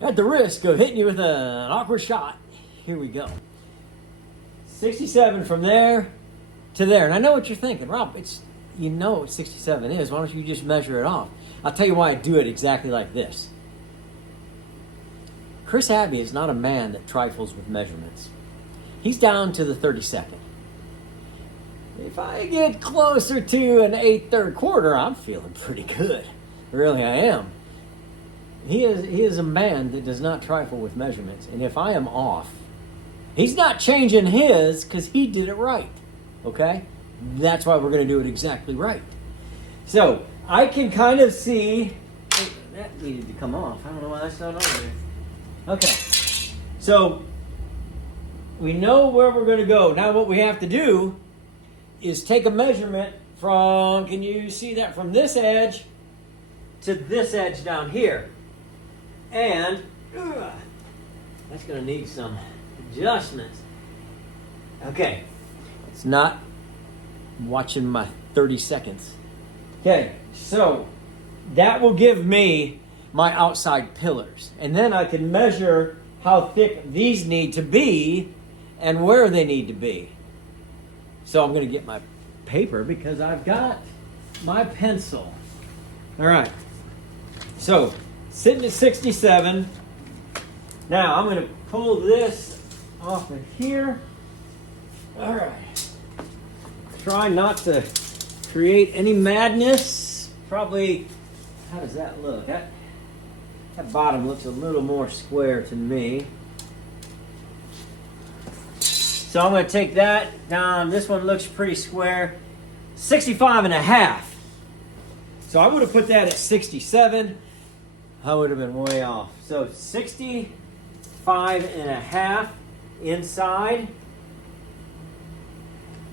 At the risk of hitting you with an awkward shot, here we go. 67 from there to there. And I know what you're thinking, Rob, you know what 67 is. Why don't you just measure it off? I'll tell you why I do it exactly like this. Chris Abbey is not a man that trifles with measurements. He's down to the 32nd. If I get closer to an 8/3 quarter, I'm feeling pretty good. Really, I am. He is a man that does not trifle with measurements. And if I am off, he's not changing his because he did it right. Okay? That's why we're going to do it exactly right. So, I can kind of see... Oh, that needed to come off. I don't know why that's not on there. Okay. So, we know where we're going to go. Now what we have to do is take a measurement from... Can you see that? From this edge to this edge down here. And that's going to need some adjustments. Okay. It's not watching my 30 seconds. Okay, so that will give me my outside pillars. And then I can measure how thick these need to be and where they need to be. So I'm going to get my paper because I've got my pencil. All right. So, sitting at 67. Now, I'm going to pull this off of here. All right. Try not to create any madness. Probably, how does that look? That bottom looks a little more square to me. So I'm going to take that down. This one looks pretty square. 65.5. So I would have put that at 67. I would have been way off. So 65.5 inside.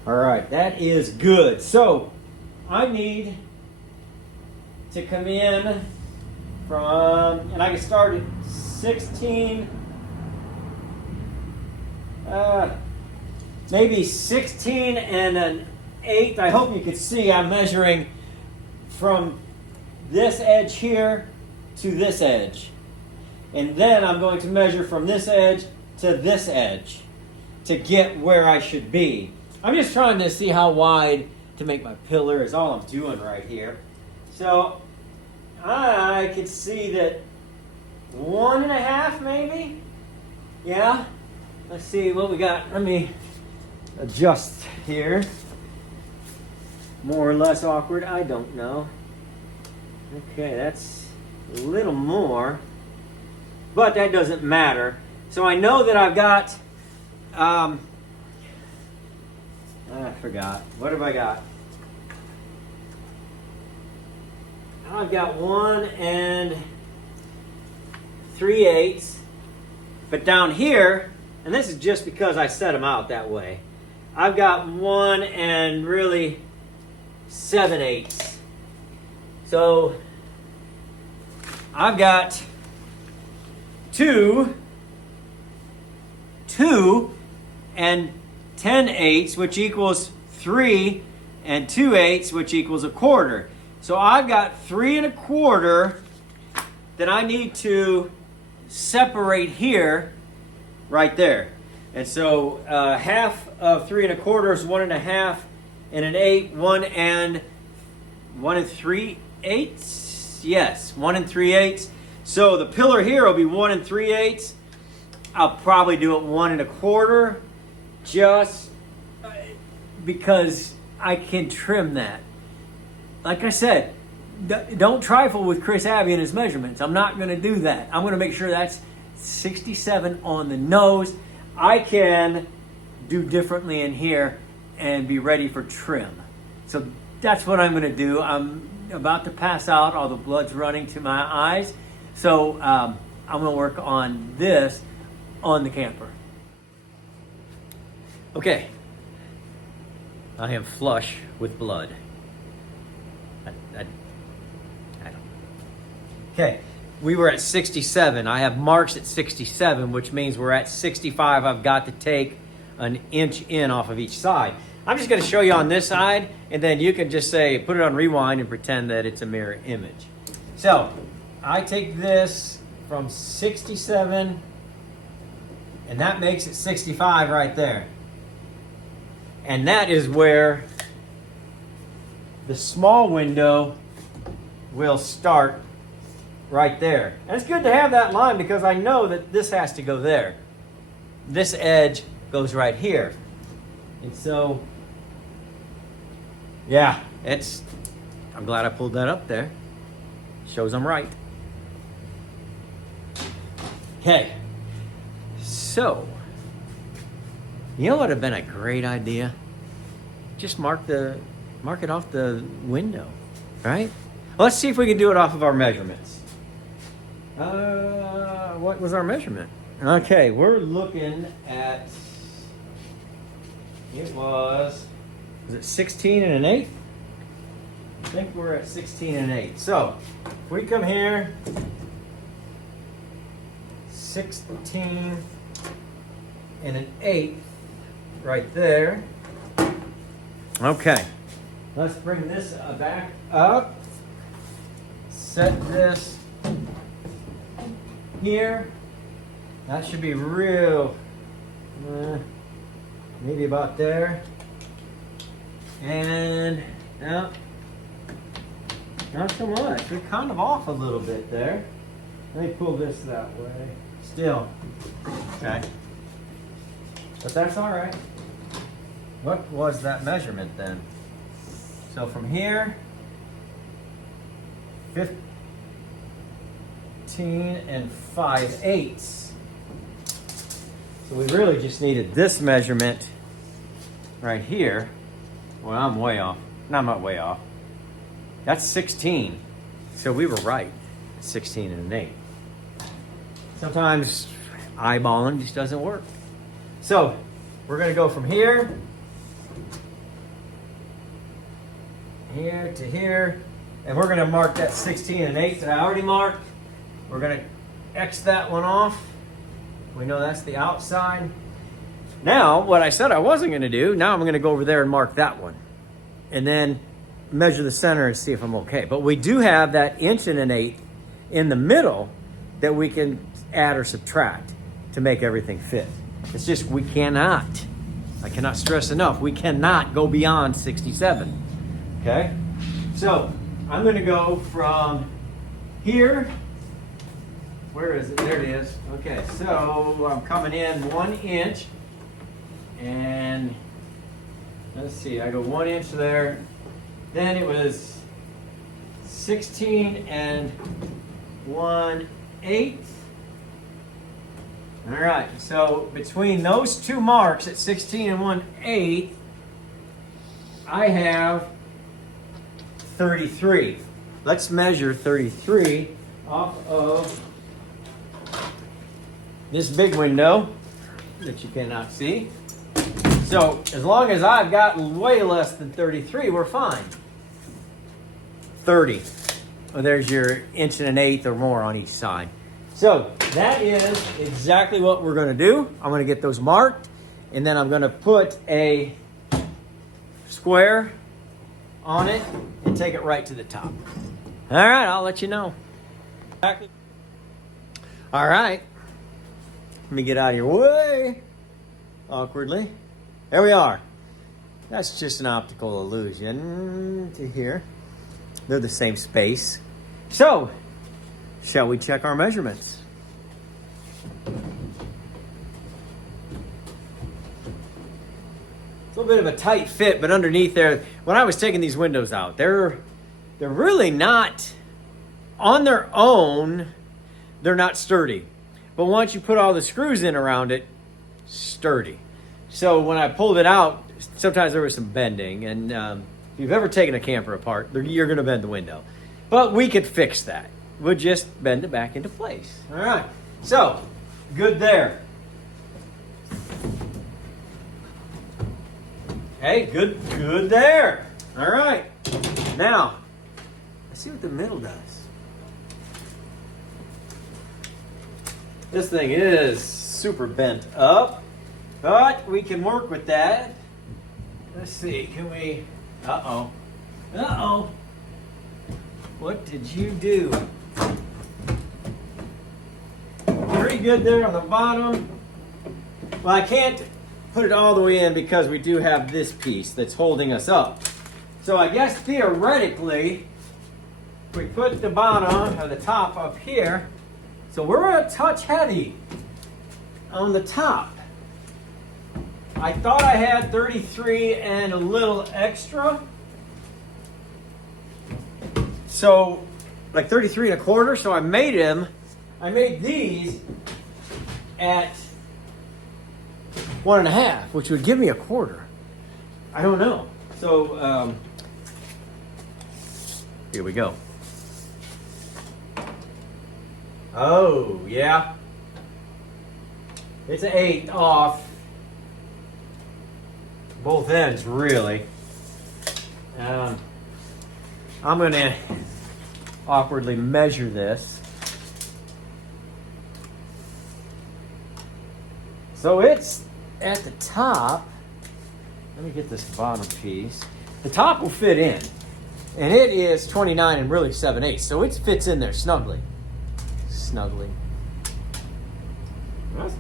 All right, that is good. So I need to come in from, and I can start at 16, maybe 16 and an 8. I hope you can see I'm measuring from this edge here to this edge. And then I'm going to measure from this edge to this edge to get where I should be. I'm just trying to see how wide to make my pillar is all I'm doing right here. So I could see that 1.5 maybe. Yeah. Let's see what we got. Let me adjust here. More or less awkward, I don't know. Okay, that's a little more, but that doesn't matter. So I know that I've got, I forgot. What have I got? I've got 1 3/8, but down here, and this is just because I set them out that way, I've got 1 7/8. So I've got 2 10/8, which equals 3 2/8, which equals 1/4. So I've got 3 1/4 that I need to separate here, right there. And so half of 3 1/4 is 1.5 and an 8, 1 3/8. Yes, 1 3/8. So the pillar here will be 1 3/8. I'll probably do it 1 1/4, just because I can trim that. Like I said, don't trifle with Chris Abbey and his measurements. I'm not going to do that. I'm going to make sure that's 67 on the nose. I can do differently in here and be ready for trim. So that's what I'm going to do. I'm about to pass out. All the blood's running to my eyes. So I'm going to work on this on the camper. Okay. I am flush with blood. I don't. Okay. We were at 67. I have marks at 67, which means we're at 65. I've got to take an inch in off of each side. I'm just going to show you on this side, and then you can just say, put it on rewind and pretend that it's a mirror image. So I take this from 67, and that makes it 65 right there. And that is where the small window will start right there. And it's good to have that line because I know that this has to go there. This edge goes right here. And so, yeah, I'm glad I pulled that up there. Shows I'm right. Okay, so, you know what would have been a great idea? Just mark it off the window, right? Well, let's see if we can do it off of our measurements. What was our measurement? Okay, we're looking at, was it 16 and an eighth? I think we're at 16 and an eighth. So, if we come here, 16 and an eighth right there. Okay, let's bring this back up. Set this here. That should be real, maybe about there. And no, not so much. We're kind of off a little bit there. Let me pull this that way. Still, okay. But that's all right. What was that measurement then? So from here, 15 and 5/8. So we really just needed this measurement right here. Well, I'm way off. No, I'm not way off. That's 16. So we were right. 16 and an eighth. Sometimes eyeballing just doesn't work. So we're going to go from here to here, and we're going to mark that 16 and an eighth that I already marked. We're going to X that one off. We know that's the outside. Now, what I said I wasn't going to do, now I'm going to go over there and mark that one. And then measure the center and see if I'm okay. But we do have that inch and an eighth in the middle that we can add or subtract to make everything fit. It's just we cannot, I cannot stress enough, we cannot go beyond 67. Okay? So, I'm going to go from here. Where is it? There it is. Okay, so I'm coming in 1 inch. And let's see, I go 1 inch there. Then it was 16 and 1/8. All right, so between those two marks at 16 and 1/8, I have 33. Let's measure 33 off of this big window that you cannot see. So as long as I've got way less than 33, we're fine. 30. Well, there's your inch and an eighth or more on each side. So that is exactly what we're going to do. I'm going to get those marked, and then I'm going to put a square on it and take it right to the top. All right, I'll let you know. All right. Let me get out of your way. Awkwardly. There we are. That's just an optical illusion to here. They're the same space. So, shall we check our measurements? It's a little bit of a tight fit, but underneath there, when I was taking these windows out, they're really not, on their own, they're not sturdy. But once you put all the screws in around it, sturdy. So when I pulled it out, sometimes there was some bending. And if you've ever taken a camper apart, you're going to bend the window. But we could fix that. We'll just bend it back into place. All right. So, good there. Hey, good there. All right. Now, let's see what the middle does. This thing is super bent up, but we can work with that. Let's see, can we, what did you do? pretty good there on the bottom. Well, I can't put it all the way in because we do have this piece that's holding us up. So I guess theoretically, if we put the bottom or the top up here, so we're a touch heavy on the top. I thought I had 33 and a little extra. So like 33 and a quarter, so I made these at 1.5, which would give me a quarter. I don't know. So here we go. Oh yeah, it's an 8 off both ends really. I'm gonna awkwardly measure this. So it's at the top. Let me get this bottom piece. The top will fit in, and it is 29 and really 7/8, so it fits in there snugly. That's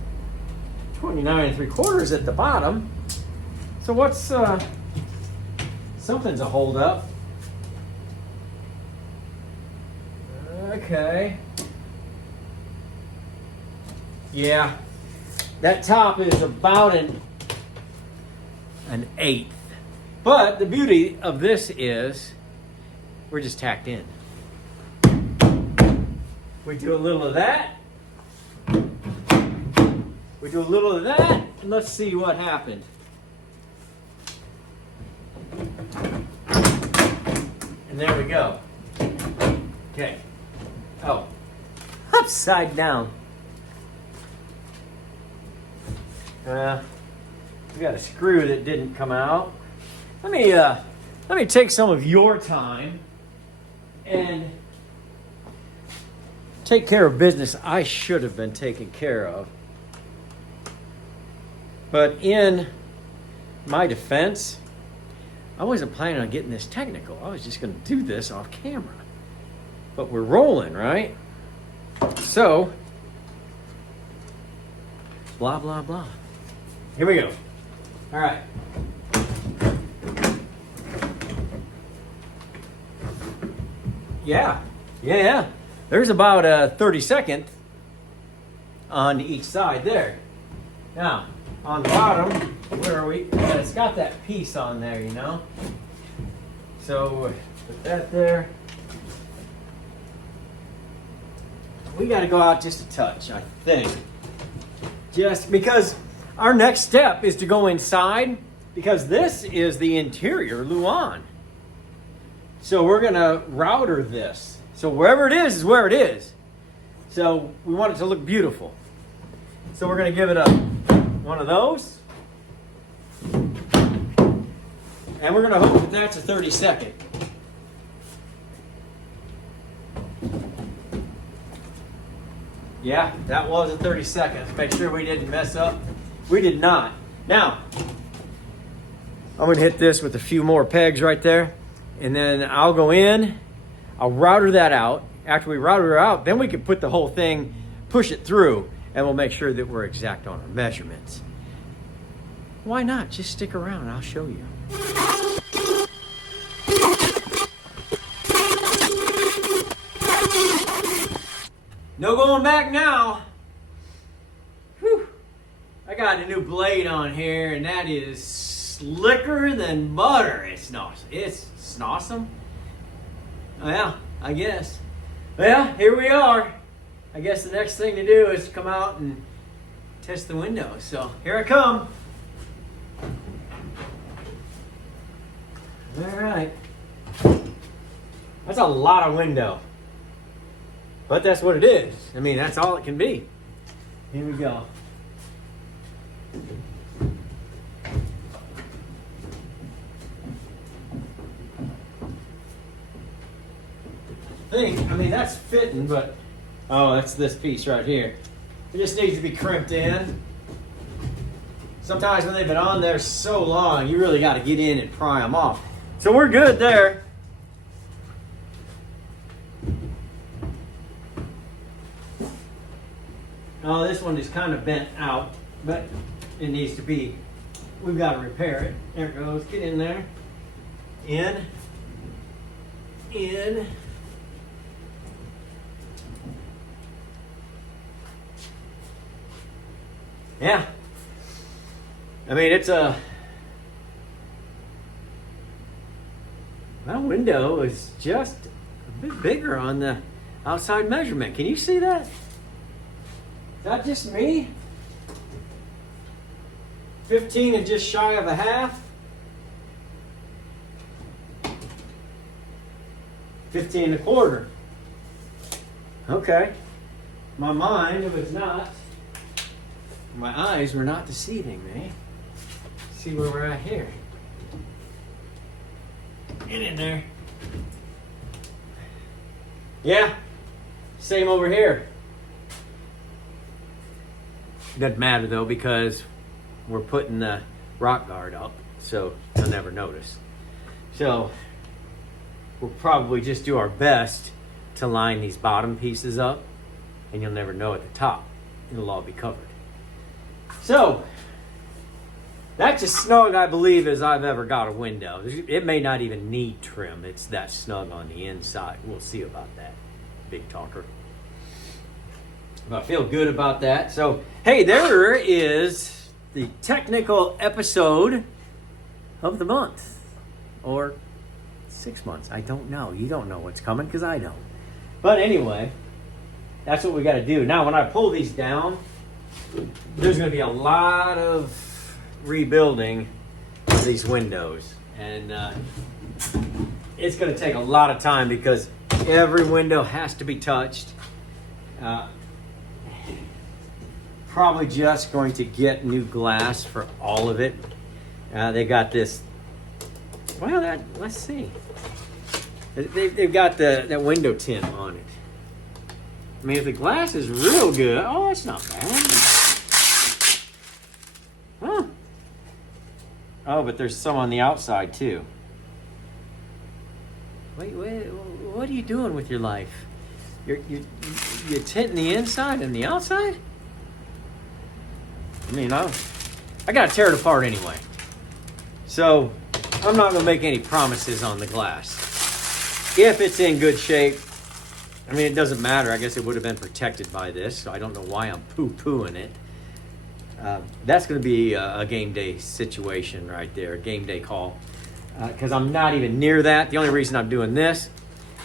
29 3/4 at the bottom. So what's something's a hold up. Okay. Yeah, that top is about an 1/8. But the beauty of this is we're just tacked in. We do a little of that. We do a little of that, and let's see what happened. And there we go. Okay. Oh, upside down. We got a screw that didn't come out. Let me take some of your time and take care of business I should have been taken care of. But in my defense, I wasn't planning on getting this technical. I was just going to do this off camera. But we're rolling, right? So, blah, blah, blah. Here we go. All right. Yeah. There's about a 32nd on each side there. Now, on the bottom, where are we? Yeah, it's got that piece on there, you know? So, put that there. We got to go out just a touch, I think. Just because our next step is to go inside, because this is the interior Luan. So we're going to router this. So wherever it is where it is. So we want it to look beautiful. So we're going to give it one of those. And we're going to hope that that's a 32nd. Yeah, that was a 32nd. Let's make sure we didn't mess up. We did not. Now, I'm going to hit this with a few more pegs right there. And then I'll go in. I'll router that out. After we router it out, then we can put the whole thing, push it through, and we'll make sure that we're exact on our measurements. Why not? Just stick around. I'll show you. No going back now. Whew. I got a new blade on here, and that is slicker than butter. It's awesome. Oh, yeah, I guess. Well, here we are. I guess the next thing to do is come out and test the windows. So here I come. All right. That's a lot of window. But that's what it is. I mean, that's all it can be. Here we go. I mean, that's fitting, but oh, that's this piece right here. It just needs to be crimped in. Sometimes when they've been on there so long, you really got to get in and pry them off. So we're good there. Oh, this one is kind of bent out, but it needs to be, we've got to repair it. There it goes. Get in there. In. Yeah. I mean, it's that window is just a bit bigger on the outside measurement. Can you see that? Is that just me? 15 and just shy of a half. 15 and a quarter. Okay. My mind was not, my eyes were not deceiving me. See where we're at here. Get in there. Yeah. Same over here. Doesn't matter though, because we're putting the rock guard up, so they'll never notice. So we'll probably just do our best to line these bottom pieces up, and you'll never know at the top. It'll all be covered. So that's as snug, I believe, as I've ever got a window. It may not even need trim. It's that snug on the inside. We'll see about that, big talker. But I feel good about that. So, hey, there is the technical episode of the month. Or 6 months. I don't know. You don't know what's coming because I don't. But anyway, that's what we got to do. Now, when I pull these down, there's going to be a lot of rebuilding of these windows. And it's going to take a lot of time because every window has to be touched. Probably just going to get new glass for all of it. They got this, well, let's see. They've got that window tint on it. I mean, if the glass is real good, oh, it's not bad. Huh. Oh, but there's some on the outside too. Wait, what are you doing with your life? You're tinting the inside and the outside? I mean, I gotta tear it apart anyway. So I'm not gonna make any promises on the glass. If it's in good shape, I mean, it doesn't matter. I guess it would have been protected by this, so I don't know why I'm poo-pooing it. That's going to be a game day situation right there, a game day call. Because I'm not even near that. The only reason I'm doing this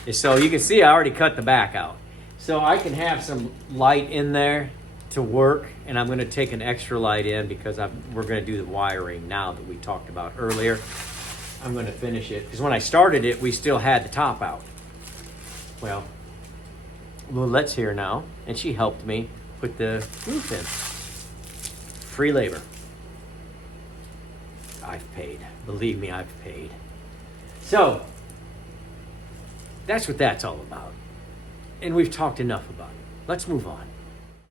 is so you can see I already cut the back out. So I can have some light in there to work, and I'm going to take an extra light in because we're going to do the wiring now that we talked about earlier. I'm going to finish it. Because when I started it, we still had the top out. Well, Lilette's here now, and she helped me put the roof in. Free labor. I've paid. Believe me, I've paid. So, that's what that's all about. And we've talked enough about it. Let's move on.